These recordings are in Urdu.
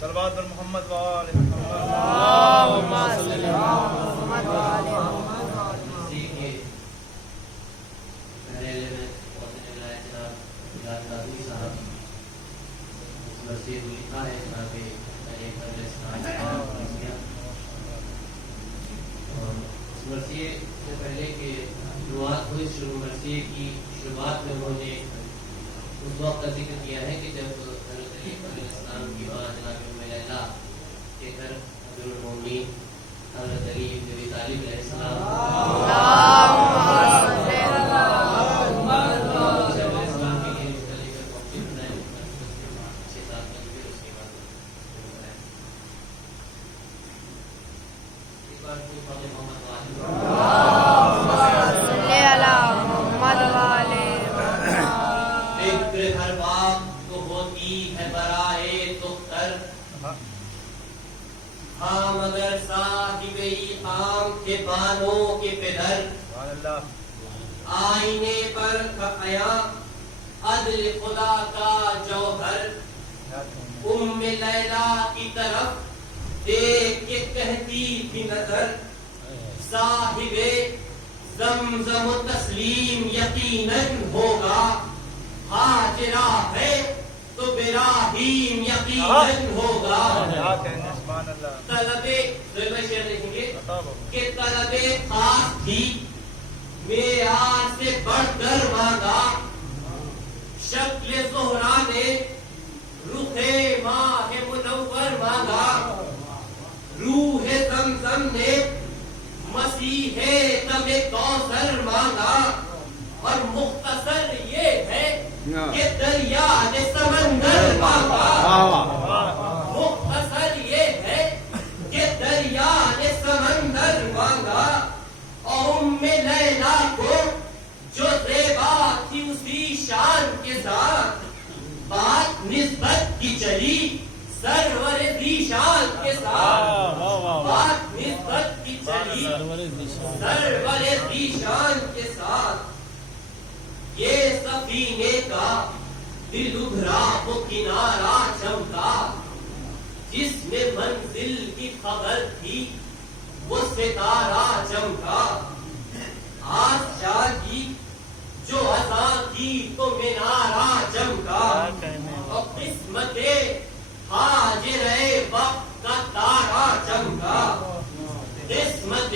صلوات محمد وآل محمد اللهم صل علی محمد وآل محمد۔ مرثیے سے پہلے کہ شروعات ہوئی مرثیے کی شروعات میں انہوں نے اس وقت کا ذکر کیا ہے کہ جب حضرت علی علیہ السلام کی ماں جناب ام لیلہ کے گھر امیر المومنین حضرت علی بن ابی طالب علیہ السلام آئینے پر کھایا عدل خدا کا جوہر ام لیلا کی طرف دیکھ کے کہتی تھی نظر صاحب زمزم و تسلیم یقیناً ہوگا ہاجرہ ہے تو براہیم یقیناً ہوگا طلب شعر دیکھیں گے کہ طلب خاص تھی معیار سے بڑھ کر مانگا شکل زہرا نے رخ ماہ منور مانگا روح زمزم نے مسیح تب کوثر مانگا اور مختصر یہ ہے کہ دریا نے سمندر مانگا مختصر یہ ہے کہ دریا نے سمندر مانگا اور ام لیلا کو جو زیبا تھی اسی شان کے ساتھ بات نسبت کی چلی سرور ذیشان کے ساتھ بات نسبت کی چلی سرور ذیشان کے ساتھ یہ سفینے کا دل ابھرا وہ کنارہ چمکا جس میں منزل کی خبر تھی وہ ستارہ چمکا آج شاہ کی جو اذان کی تو مینارہ چمکا اور قسمت حاجر وقت کا تارہ چمکا قسمت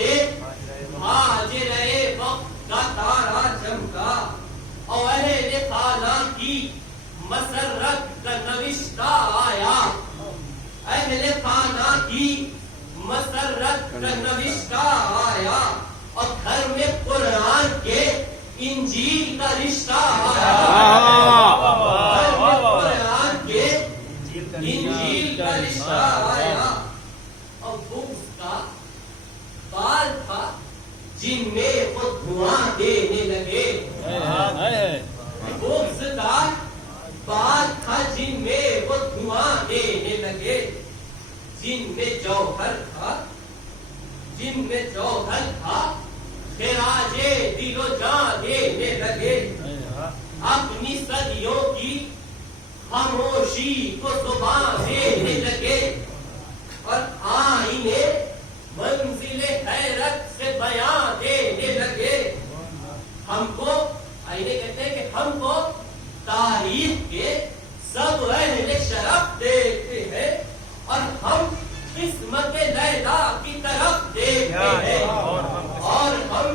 حاجر وقت کا تارہ چمکا اور اہل خانہ کی مسرت کا نوشتہ آیا اہل خانہ کی مسرت کا نوشتہ آیا اور گھر میں قرآن کے انجیل کا رشتہ آیا گھر میں قرآن کے انجیل کا رشتہ آیا اور بغض کا بال تھا جن میں وہ دھواں دینے لگے بغض کا بال تھا جن میں وہ دھواں دینے لگے جن میں جوہر تھا خراج دل و جان دینے لگے اپنی صدیوں کی خاموشی کو زبان دینے لگے اور آئینے منزل حیرت سے بیان دینے لگے ہم کو آئینے کہتے ہیں کہ ہم کو تاریخ کے سب اہل شرف دیکھتے ہیں اور ہم قسمت لیلا کی طرف دیکھتے ہیں اور ہم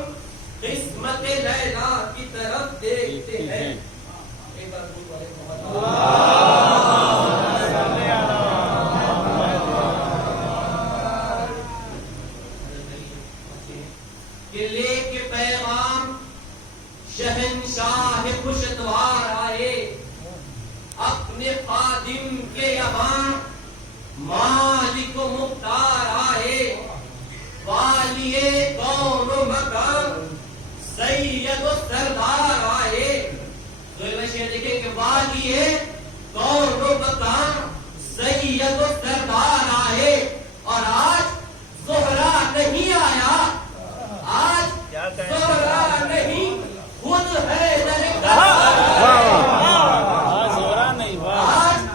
قسمت لیلا کی طرف دیکھتے ہیں ایک بار کہ لے کے پیغام شہنشاہ خوشتوار آئے اپنے خادم کے یہاں مالک و مختار آئے والی کون و مکان سید و سردار آئے تو میں شعر دیکھیں کہ والی کون و مکان سید و سردار آئے اور آج زہرا نہیں آیا آج زہرا نہیں خود ہے آج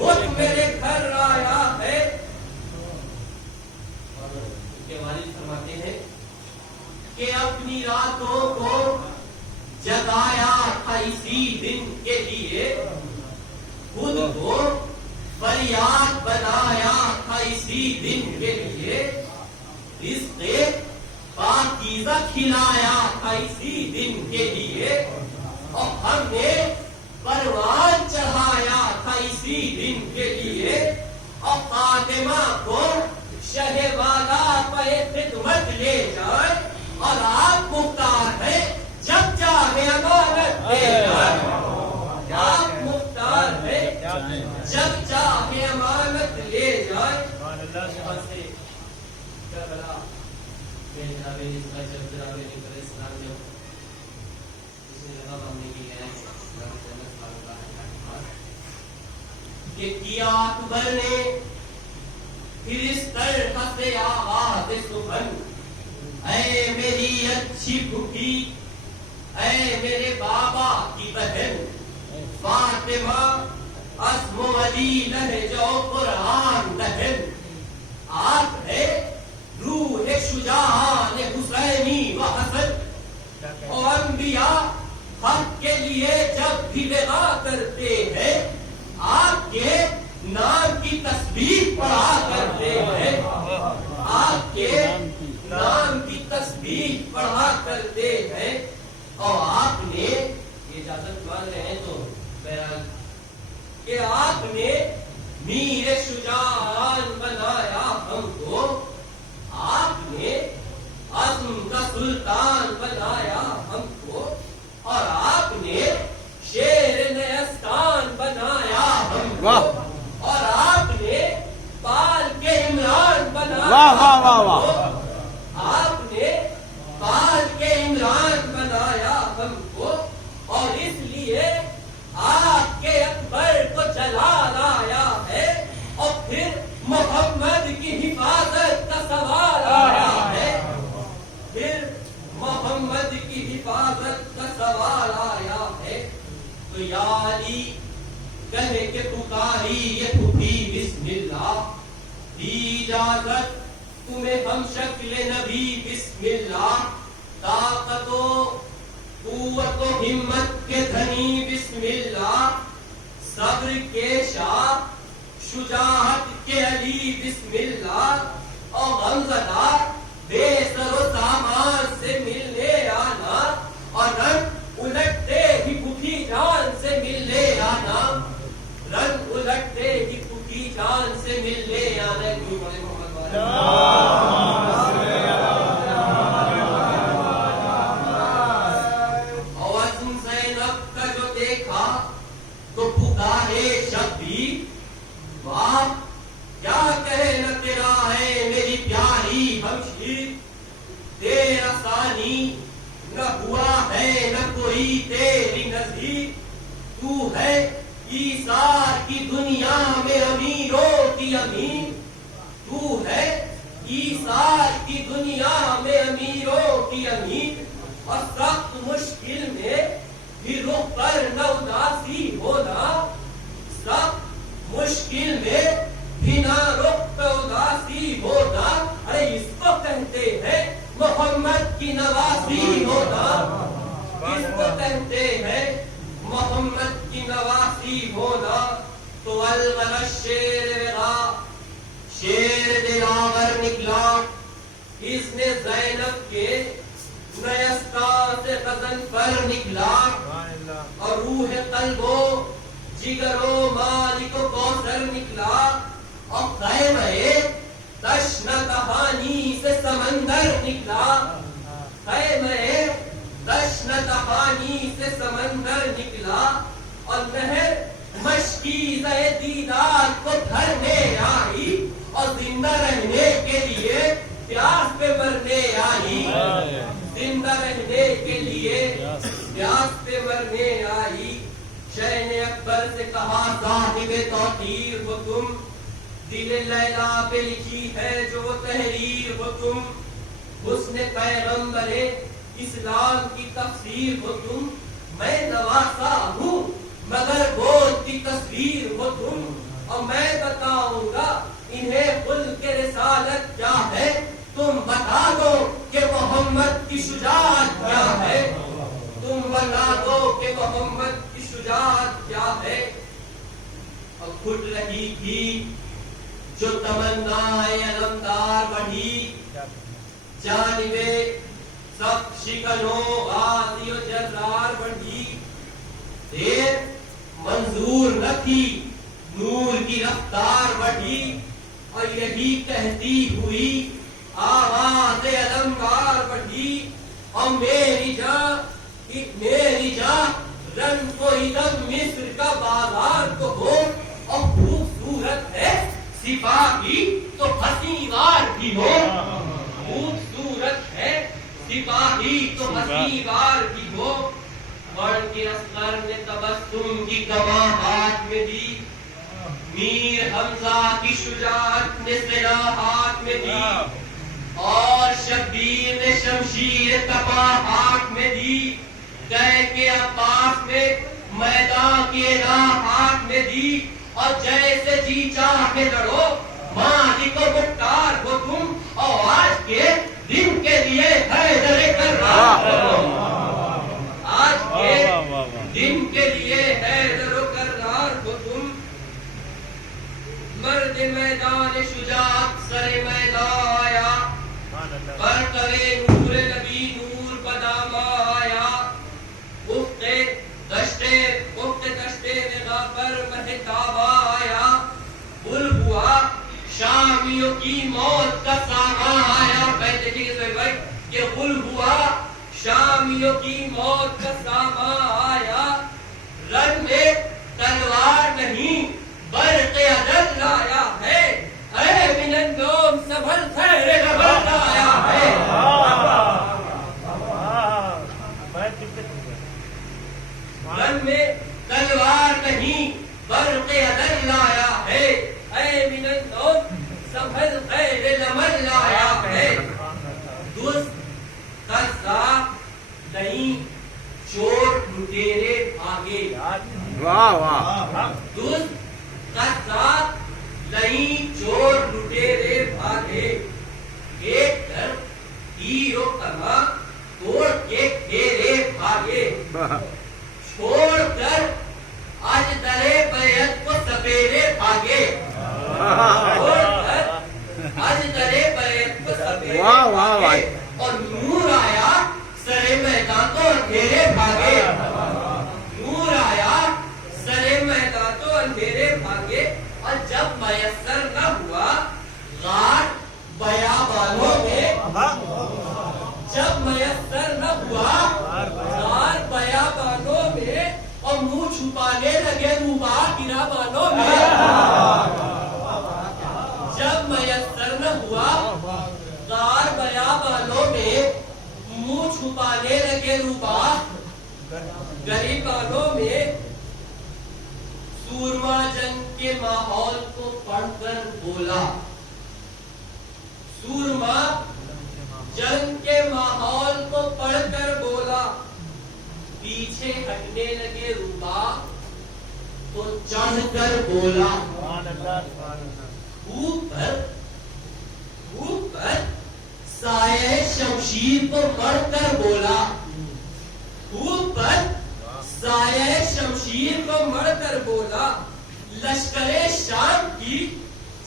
بت میرے گھر آیا ہے. اور اس کے والد فرماتے ہیں کہ اپنی راتوں کو جگایا تھا اسی دن کے لیے, خود کو فریاد بنایا تھا اسی دن کے لیے, رزق پاکیزہ کھلایا تھا اسی دن کے لیے, اور ہم نے پروان چڑھایا تھا اسی دن کے لیے, اور فاطمہ کو شہ والا پہ خدمت لے جائے, اور آپ مختار ہے جب چاہے امانت لے جائے. آپ مختار ہے جب چاہے امانت لے جائے. کہ کیا اکبر نے پھر اس طرح سے آواز سخن, اے میری اچھی بھوکی, اے میرے بابا کی بہن فاطمہ, عزم و علی لہجہ قرآن دہن, آپ ہے روح شجاعان حسینی و حسن. اور انبیاء حق کے لیے جب بھی لقا کرتے ہیں آپ کے نام کی تسبیح پڑھا کرتے ہیں, آپ کے نام کی تسبیح پڑھا کرتے ہیں. اور آپ نے اجازت مان رہے ہیں تو بہرحال کہ آپ نے میر شجاعان بنایا ہم کو, آپ نے عزم کا سلطان بنایا ہم کو, اور آپ نے شیر نیستان بنایا ہم کو, اور آپ نے بال کے عمران بنایا ہم کو, آپ نے بال کے عمران بنایا ہم کو. اور اس لیے آپ کے اکبر کو جلا لایا ہے, اور پھر محمد کی حفاظت کا سوال آیا ہے, پھر محمد کی حفاظت کا سوال آیا ہے. تو یا علی کہہ کے پکاری یہ پھوپھی بسم اللہ, دی اجازت تمہیں ہم شکل نبی بسم اللہ, طاقت و قوت و ہمت کے دھنی بسم اللہ, صبر کے شاہ شجاعت کے علی بسم اللہ, اور غمزدہ بے سر و سامان سے ملنے آنا, اور رنگ الٹتے ہی بھوکی جان سے ملنے آنا, رنگ الٹتے ہی بھوکی جان سے ملنے آنا. اور زینب کا جو دیکھا تو پکارے شبیر, واہ کیا کہنا تیرا ہے میری پیاری ہمشیر, تیرا ثانی نہ ہوا ہے نہ کوئی تیری نظیر, تو ہے ایثار کی دنیا میں امیروں کی امیر, تو ہے ایثار کی دنیا میں امیروں کی امیر. اور سخت مشکل میں بھی رخ پر نہ اداسی ہونا, سخت مشکل میں بھی نہ رخ پہ اداسی ہونا, ارے اس کو کہتے ہیں محمد کی نوازی ہونا, اس کو کہتے ہیں محمد کی نوازی ہونا. تو الغرض شیر وغا شیر دلاور نکلا, اس نے زینب کے نیستان سے غزل پر نکلا, اور روح قلب و جگر و مالک و کوثر نکلا, اور خیمہ تشنہ کہانی سے سمندر نکلا, خیمہ تشنہ کہانی سے سمندر نکلا, اور نہر مشکیزہ دیدار کو بھرنے آئی, اور زندہ رہنے کے لیے پیاس پہ مرنے آئی, زندہ رہنے کے لیے پیاس پہ مرنے آئی. شہ نے اکبر سے کہا صاحب توطیر ہو تم, دل لیلا پہ لکھی ہے جو تحریر ہو تم, حسن پیغمبر اسلام کی تفسیر ہو تم, میں نواسا ہوں مگر بولتی تصویر ہو تم, اور میں بتاؤں گا انہیں خلق رسالت کیا ہے، تم بتا دو کہ محمد کی شجاعت کیا ہے، تم بتا دو کہ محمد کی شجاعت کیا ہے۔ اور پھٹ رہی تھی جو تمنا علمدار بڑھی، جانب سب شکنوں غازی و جرار بڑھی، دیر منظور نہ تھی نور کی رفتار بڑھی، اور یہی کہتی ہوئی آواز علمدار بڑھی، اور میری جاں رنگ کوئی دم مصر کا بازار کو ہو، اور خوبصورت ہے سپاہی تو ہنسی وار بھی ہو، خوبصورت ہے سپاہی تو ہنسی وار بھی ہو، بڑھ کے اصغر نے تبسم کی کماں ہاتھ میں دی، میر حمزہ کی شجاعت نے سلاح ہاتھ میں دی، اور شبیر نے شمشیر کپاں ہاتھ میں دی، گئے کے عباس نے میدان کی راہ ہاتھ میں دی، اور جیسے جی چاہے لڑو ماضی کو مختار ہو تم، اور آج کے دن کے لیے حیدر کرار ہو تم، آج کے دن کے لیے حیدر کرار ہو تم، مرد میدان شجاعت سر میدان آیا، برترے نور نبی نور بدام آیا، افق دشتے نگاہ پر مہتاب آیا، گل ہوا شامیوں کی موت کا ساماں آیا۔ پہلے دیکھیں گے سہیل بھائی کہ گل ہوا شامیوں کی موت کا ساماں آیا، رن میں تلوار نہیں برق اجل لایا ہے، اے من النوم سنبھل خیر خبر لایا ہے۔ رن میں تلوار نہیں برق اجل لایا ہے، اے من النوم سنبھل خیر لمن لایا ہے، دوست قصہ نہیں چور لٹیرے بھاگے، واہ واہ، دوست قصہ نہیں چور لٹیرے بھاگے، ایک در تیر و کماں توڑ کے گھیرے بھاگے، چھوڑ کر آج درے بیعت کو سپیرے بھاگے، چھوڑ کر آج درے بیعت کو سپیرے بھاگے، اور نور آیا سرے میدان تو اندھیرے بھاگے، نور آیا سرے میدان تو اندھیرے بھاگے، اور جب میسر نہ ہوا غار بیابانوں میں، جب میسر نہ ہوا غار بیابانوں میں، اور منہ چھپانے لگے روبا گرابانوں میں، جب میسر نہ ہوا غار بیابانوں میں، منہ چھپانے لگے روبا گریبانوں میں، سورما جنگ کے ماحول کو پڑھ کر بولا، سورما جنگ کے ماحول کو پڑھ کر بولا، پیچھے ہٹنے لگے روبا تو چڑھ کر بولا، اوپر سایہ شمشیر کو مڑ کر بولا، اوپر سایہ شمشیر کو مڑ کر بولا، لشکر شام کی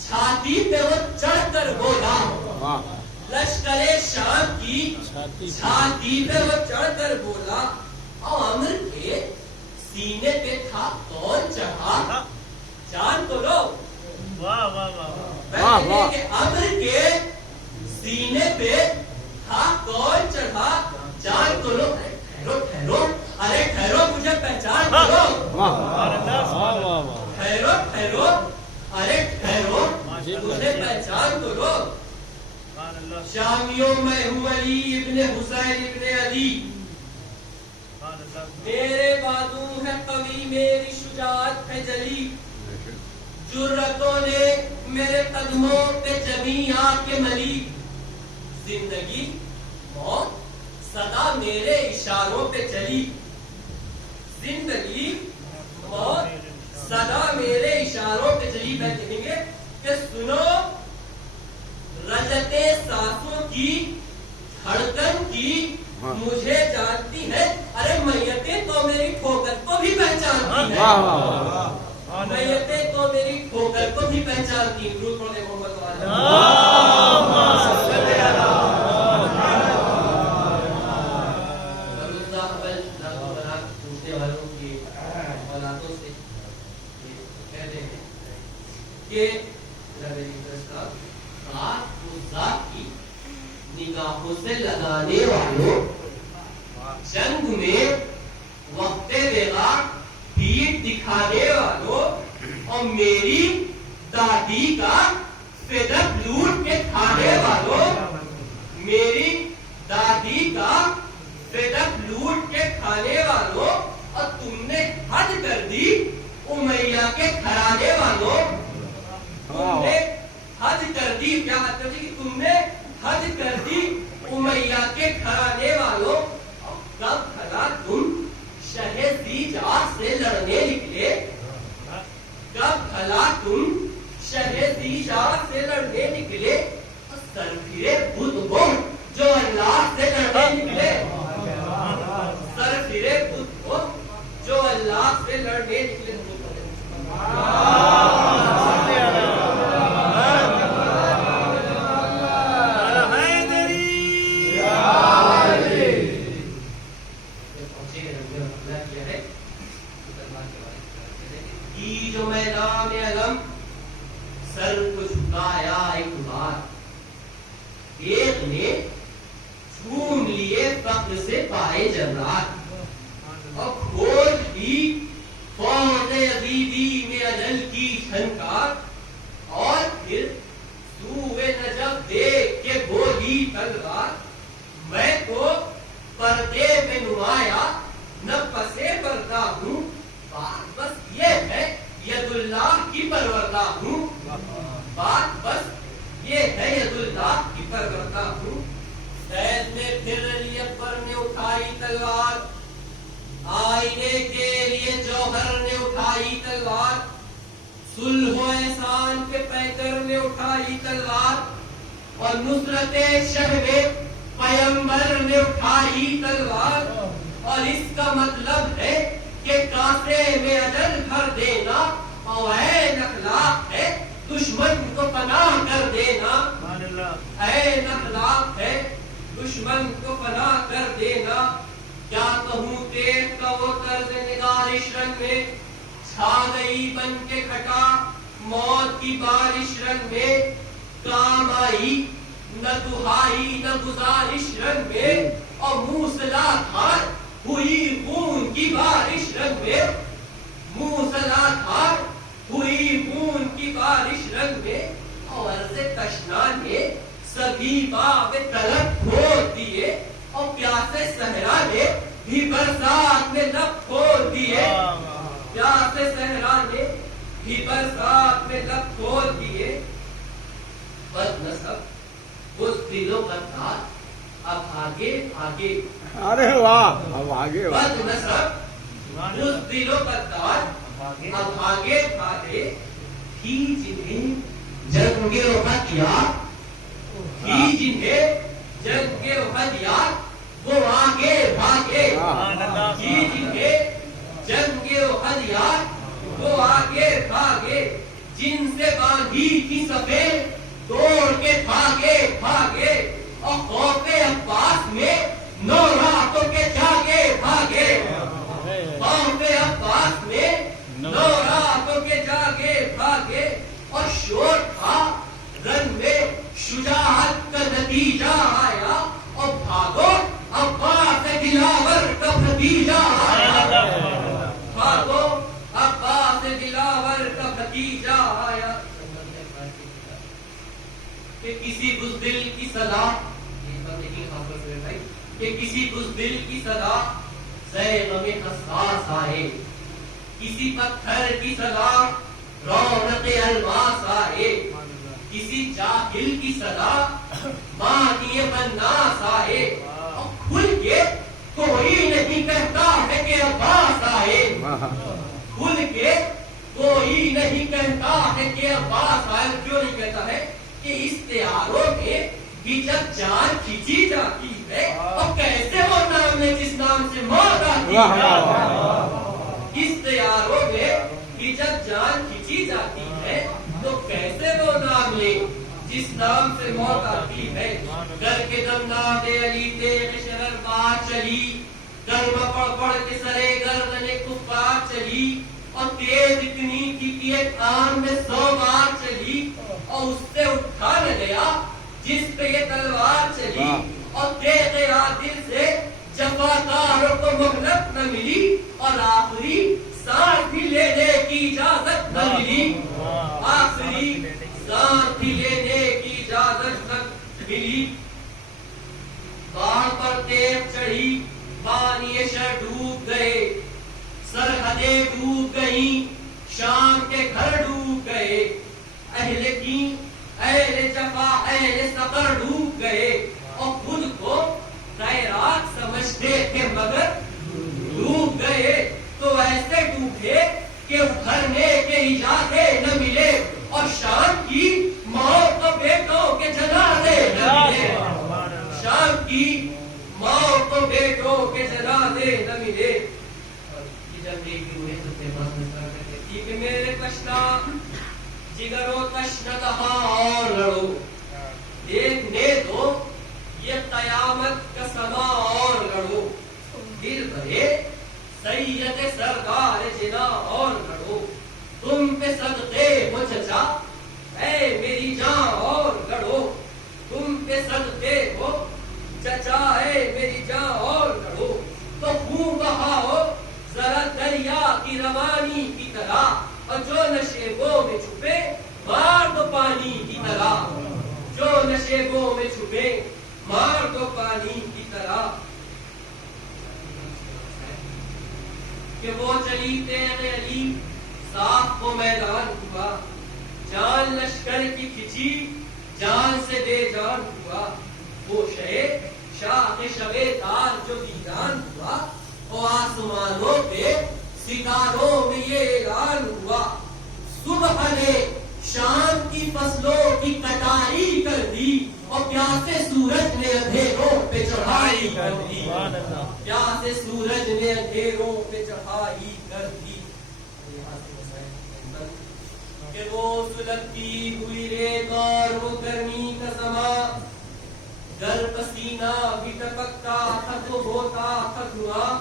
چھاتی پہ وہ چڑھ کر بولا، لشکر شام کی چھاتی پہ وہ چڑھ کر بولا، اور عمر کے سینے پہ تھا کون چڑھا، جان تو لو، عمر کے سینے پہ تھا کون چڑھا، جان تو لو، ٹھہرو ارے ٹھہرو مجھے پہچان کرو، ٹھہرو ارے ٹھہرو مجھے پہچان کرو، شامیوں میں ہوں علی ابن حسین ابن علی، میرے بازو ہے قوی میری شجاعت ہے جلی، جرتوں نے میرے قدموں پہ جمی آ کے ملی، زندگی موت صدا میرے اشاروں پہ چلی، زندگی موت صدا میرے اشاروں پہ چلی۔ کہیں گے کہ سنو رجتے سانسوں کی دھڑکن کی مجھے جانتی ہے. ارے میتیں تو میری ٹھوکر کو بھی پہچانتی ہے. میتیں تو میری ٹھوکر کو بھی پہچانتی ہیں. درود پڑھیں محمد پوچھنے والوں کی اولادوں سے کہتے ہیں کہ کی نگاہوں سے لگانے والوں جنگ میں وقت بیغار پیٹ دکھانے والوں اور میری دادی کا فدق لوٹ کے کھانے والوں میری دادی کا فدق لوٹ کے کھانے والوں اور تم نے حد کر دی امیہ کے گھرانے والوں. تم نے حد کر دی. کیا حد کر دی؟ تم نے حد کر دی امیہ کے گھرانے والوں. کب بھلا تم شہ زیجاز سے لڑنے نکلے؟ کب بھلا تم شہ زیجاز سے لڑنے نکلے؟ سرفرے بت ہو جو اللہ سے لڑنے نکلے. سرفرے بت ہو جو اللہ سے لڑنے نکلے. جو میدان علم سر کو جھکایا ایک بار ایک نے چھوم لیے فخر سے پائے جنات اور کھول دی فوج عزیزی میں اجل کی جھنکار اور پھر سوئے نجف دیکھ کے بولی تلوار میں تو پردے میں نمایا نہ پسے پردہ ہوں بات بس یہ ہے ید اللہ کی پروردہ ہوں. بات بس یہ ہے ید اللہ کی پروردہ ہوں. سید نے پھر علی اکبر نے اٹھائی تلوار آئینے کے لیے جوہر نے اٹھائی تلوار صلح و احسان کے پیکر نے اٹھائی تلوار اور نصرت شہر پیمبر نے اٹھائی تلوار. اور اس کا مطلب ہے کہ کاسے میں اجل بھر دینا اور عین اخلاق ہے دشمن کو پناہ کر دینا. عین اخلاق ہے دشمن کو پناہ کر دینا. کیا کہوں تیغ کا وہ طرز نگارش رنگ میں چھا گئی بن کے کھٹا موت کی بارش رنگ میں کام آئی نہ دہائی نہ گزارش رنگ میں اور موسلادھار ہوئی خون کی بارش رنگ میں. موسلادھار ہوئی خون کی بارش رنگ میں اور عرض تشنا نے سبھی باب طلب کھول دیے اور پیاسے صحرا نے بھی برسات میں لب کھول دیے. پیاسے صحرا نے بھی برسات میں لب کھول دیے. بد نصب بزدل و غدار اب آگے آگے. ارے واہ اب آگے بد نصب بزدل و غدار اب آگے آگے. ہی جنہیں جنگ ہتھیار ہی جنہیں جنگ ہتھیار وہ آگے بھاگے. ہی جنہیں جنگ ہتھیار وہ آگے بھاگے. جن سے باندھی تھی سفید توڑ کے بھاگے بھاگے اور خوف عباس میں نو راتوں کے جاگے بھاگے. خوف عباس میں نو راتوں کے جاگے بھاگے. اور شور تھا رن میں شجاعت کا نتیجہ آیا اور بھاگو عباس دلاور کا بھتیجا آیا. بھاگو عباس دلاور کا بھتیجا آیا. کہ کسی بزدل کی صدا کہ کسی بزدل کی صدا سے غم حساس آئے. کسی پتھر کی صدا رونق الماس آئے. کسی جاہل کی صدا مانی بناس آئے. اور کھل کے کوئی نہیں کہتا ہے کہ عباس آئے. کھل کے کوئی نہیں کہتا ہے کہ بڑا سوال کیوں نہیں کہتا ہے کہ اشتہاروں میں بھی جب جان کھینچی جاتی ہے تو کیسے وہ نام ہے جس نام سے موت آتی ہے؟ اشتہاروں میں بھی جب جان کھینچی جاتی ہے تو کیسے وہ نام لے جس نام سے موت آتی ہے؟ گر کے دمداد علی تیغ شرر بات چلی، کلمہ پڑھ پڑھ کے سرے گردن کفار چلی، اور تیز اتنی تھی کہ ایک آن میں 100 بار چلی، اور اس سے اٹھا نہ گیا جس پہ یہ تلوار چلی، اور تیغ عادل سے جفاکاروں کو مہلت نہ ملی، اور آخری سانس بھی لینے کی اجازت نہ ملی، آخری سانس بھی لینے کی اجازت نہ ملی۔ باڑ پر تیغ چڑھی، پانی شر ڈوب گئے، سرحدیں ڈوب گئیں، شام کے گھر ڈوب گئے، اہل دین، اہل جفا، اہل سفر ڈوب گئے، اور خود کو خیرات سمجھتے تھے مگر ڈوب گئے، تو ایسے ڈوبے کہ ابھرنے کے اجازے نہ ملے، اور شام کی موت کو بیٹوں کے جنازے نہ ملے، شام کی موت کو بیٹوں کے جنازے نہ ملے۔ کہ میرے تشنا جگرو تشنا کہاں اور لڑو، دیکھنے دو یہ قیامت کا سما اور لڑو، دل بھرے سید سردار جنا اور لڑو، تم پہ صدقے ہو چچا اے میری جاں اور لڑو، تم پہ صدقے ہو چچا اے میری جاں اور لڑو، تو خون بہاؤ ذرا دریا کی روانی کی طرح، اور جو نشیبوں میں چھپے مار دو پانی کی طرح، جو نشیبوں میں چھپے مار دو پانی کی طرح۔ کہ وہ چلی تیغ علی صاف کو میدان ہوا، جان لشکر کی کھچی جان سے بے جان ہوا، وہ شاہ شب تار جو ویران ہوا، اور آسمانوں پہ ستاروں میں یہ اعلان ہوا، صبح نے شام کی فصلوں کی کٹائی کر دی، اور پیاسے سورج نے اندھیروں پہ چڑھائی کر دی، پیاسے سورج نے اندھیروں پہ چڑھائی کر دی۔ کہ وہ سلگتی ہوئی ریت اور وہ گرمی کا زمان، گر پسینہ بھی ٹپکتا تھا تو ہوتا تھا دھواں،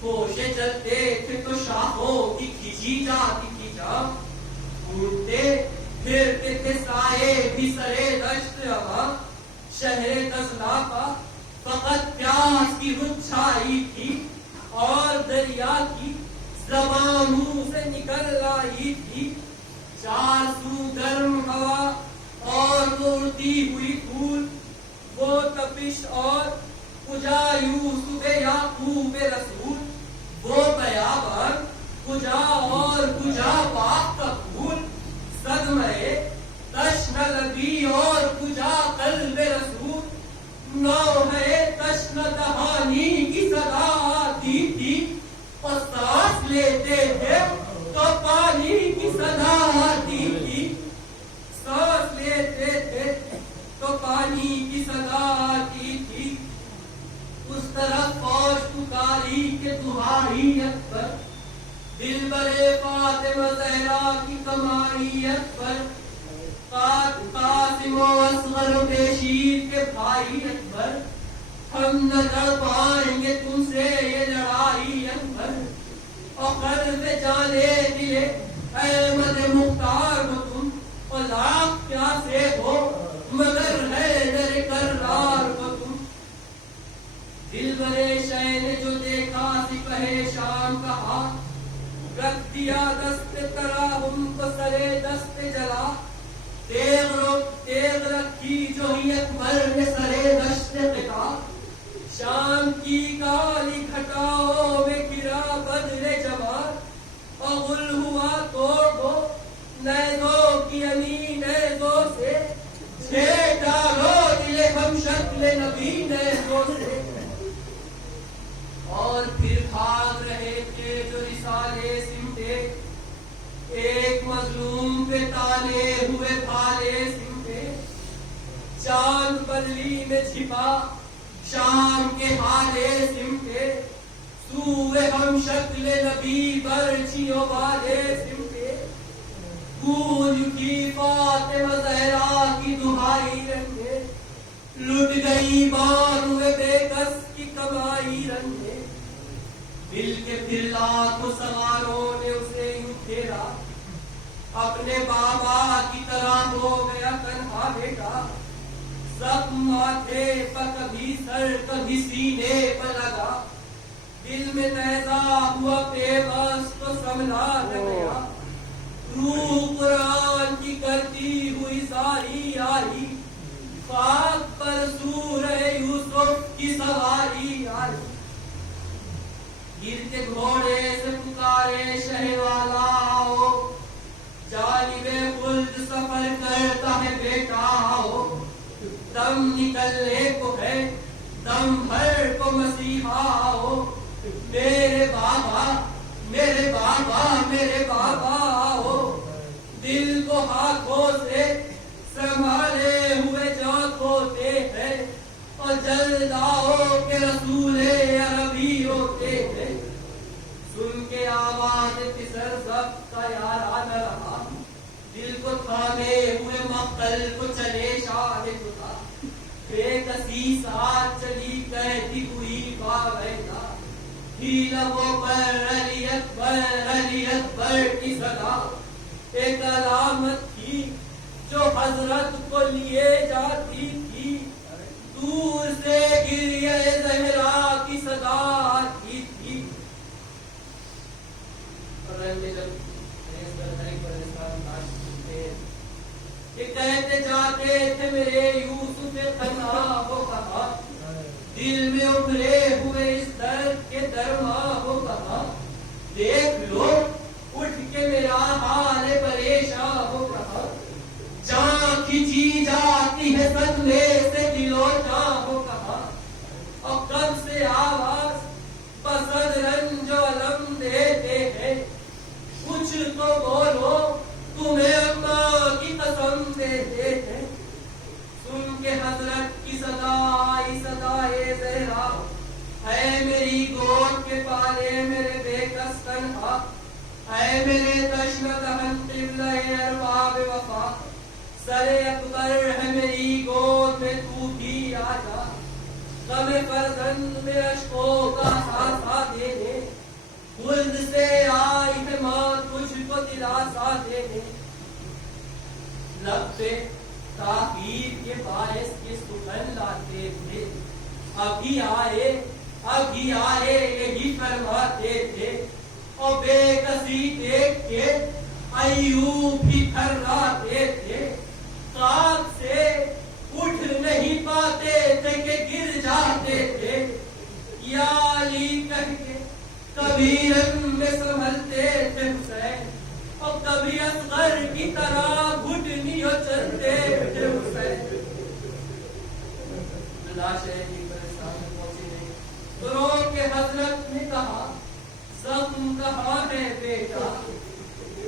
کوشے چلتے تھے تو شاخوں کی کھینچی جاتی تھی جام، اڑتے پھرتے تھے سائے بھی سرے دشت ہوا، شہر تزلا کا فقط پیاس کی رت چھائی تھی، اور دریا کی زبان منہ سے نکل آئی تھی، چار سو گرم ہوا اور اڑتی ہوئی دھول، وہ تپش اور کجا یوسف یعقوب رسول، وہ بیابان کجا اور کجا پاک کا پھول، صدمے تشنہ لبی اور کجا قلب رسول، نوحے تشنہ دہانی کی صدا آتی تھی، اور سانس لیتے تھے تو پانی کی صدا آتی تھی، سانس لیتے تھے تو پانی کی صدا آتی تھی، اس طرف فوج پکاری کے تمہاری اکبر، دل برے فاطمہ زہرا کی کمائی اکبر، قاسم و اصغر و بیشیر کے بھائی اکبر، ہم نہ لڑ پائیں گے تم سے یہ لڑائی اکبر، اور قلب جانے دلے احمد مختار ہو تم، اور لاکھ پیاسے ہو مگر حیدر کرار ہو تم، دل برے شے نے جو دیکھا سپہ شام کا ہاتھ، رکھ دیا دست تراہم کو سرے دست جلا، تیغ رکھی جو ہی اکبر نے سرے دشت قطع، شام کی کالی گھٹاؤں میں گرا بدر جمال، اور غل ہوا توڑ دو نیزوں کی علی نیزوں سے، چھیڑ ڈالو دل ہم شکل نبی نیزوں سے، اور پھر بھاگ رہے تھے جو رسالے سمٹے، ایک مظلوم پہ تانے ہوئے بھالے سمٹے، چاند بدلی میں چھپا شام کے حالے سمٹے، سوئے ہم شکل نبی برچھیوں والے سمٹے، گونج کی فاطمہ زہرا کی دہائی رنگے، لٹ گئی بانوے بے کس کی کمائی رنگے، مل کے پھر لاکھوں سواروں نے اسے یوں پھیرا، اپنے بابا کی طرح ہو گیا تنہا بیٹا، زخم ماتھے پر کبھی سر کبھی سینے پر لگا، دل میں نیزہ ہوا بے بس تو سنبھلا نہ گیا، روح قرآن کی کرتی ہوئی ساری آئی، خاک پر سورہ یوسف کی سواری آئی، گرتے گھوڑے سے پکارے شہر والا آؤ، جانب خلد سفر کرتا ہے بیٹا آؤ، دم نکلنے کو ہے دم بھر کو مسیحا آؤ، میرے بابا میرے بابا میرے بابا آؤ، دل کو ہاتھوں سے سنبھالے ہوئے جان کھوتے ہیں، اور جلد آؤ کہ رسول عربی ہوتے ہیں، سن کے آواز کسر سب کا یارا نہ رہا، دل کو تھامے ہوئے مقتل کو چلے شاہ خدا، بے کسی ساتھ چلی کہتی ہوئی باویلا، ہی لبوں پر علی اکبر کی صدا، ایک علامت تھی جو حضرت کو لیے جاتی تھی، دور سے گریہ زہرا کی صدا آتی تھی، کہ کہتے جاتے تھے میرے یوسف خنا ہو کہا، دل میں ابھرے ہوئے اس درد کے درما ہو کہا، دیکھ لو اٹھ کے میرا حال پریشان ہو کہا، جان کھینچی جاتی ہے صدمے سے دلو جان ہو کہا، اور کب سے آواز پسند رنج و علم دیتے ہیں، کچھ تو بولو تمہیں اماں کی قسم دیتے ہیں، سن کے حضرت کی صدائی صدائے زہرا، اے میری گود کے پالے میرے بے کس تنہا، اے میرے تشنہ دہن قبلہ ارباب وفا، سر اکبر ہے میری گود میں تو بھی آجا، غم فرزند میں اشکوں کا ساسا دینے، خلد سے آئی ہے ماں تجھ کو دلاسا دینے، لب پہ تاخیر کے باعث کے سخن لاتے تھے، ابھی آئے یہی فرماتے تھے، اور بے کسی دیکھ کے ایوب بھی تھراتے تھے، خاک سے اٹھ نہیں پاتے تھے کہ گر جاتے تھے، یا علی کہہ کے کبھی رنگ میں سنبھلتے تھے حسین، اور کبھی اصغر کی طرح گھٹنیوں چلتے تھے حسین، لاشیں کی پریشان پہنچی نہیں، تو رو کے حضرت نے کہا زخم کہاں ہے بیٹا،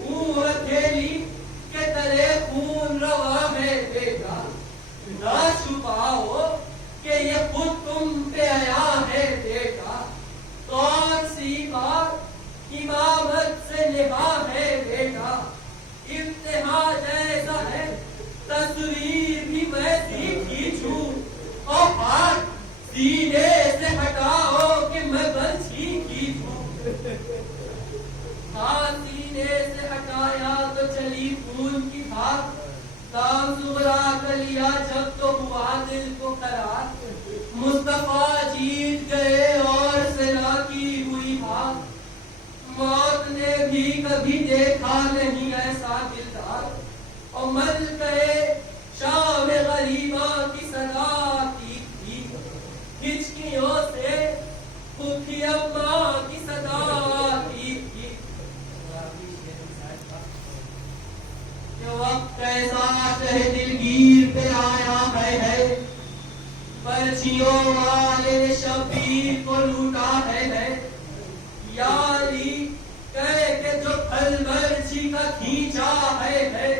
خون ہتھیلی کے تلے خون روا ہے بیٹا، نہ چھپاؤ کہ یہ خود تم پہ آیا ہے بیٹا، کون سی بات امامت سے نبھا ہے بیٹا، انتہا جیسا ہے تصویر بھی ویسی کھینچوں، اور ہاتھ سینے سے ہٹاؤ کہ میں برچھی کھینچوں، ہاتھ سینے سے ہٹایا تو چلی خون کی دھار، کام زغرا کر لیا جب تو ہوا دل کو قرار، مصطفیٰ جیت گئے اور سنا کی ہوئی ہار، موت نے بھی کبھی دیکھا نہیں ایسا دلدار، اور مل گئے شام غریباں کی صدا آتی تھی، ہچکیوں سے پھوپھی اماں کی صدا آتی تھی، کہ وقت کیسا شہ دلگیر پہ آیا ہے، پرچیوں والے نے شبیر کو لوٹا ہے، یا علی کہہ کے جو پھل برچی کا کھینچا ہے،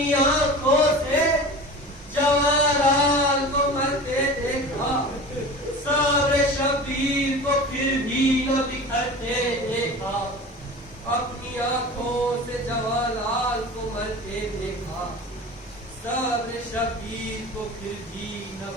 اپنی آنکھوں سے جوارال کو مرتے دیکھا، صبر شبیر کو پھر بھی نہ بکھرتے دیکھا، اپنی آنکھوں سے جوالال کو مرتے دیکھا، صبر شبیر کو پھر بھی نہ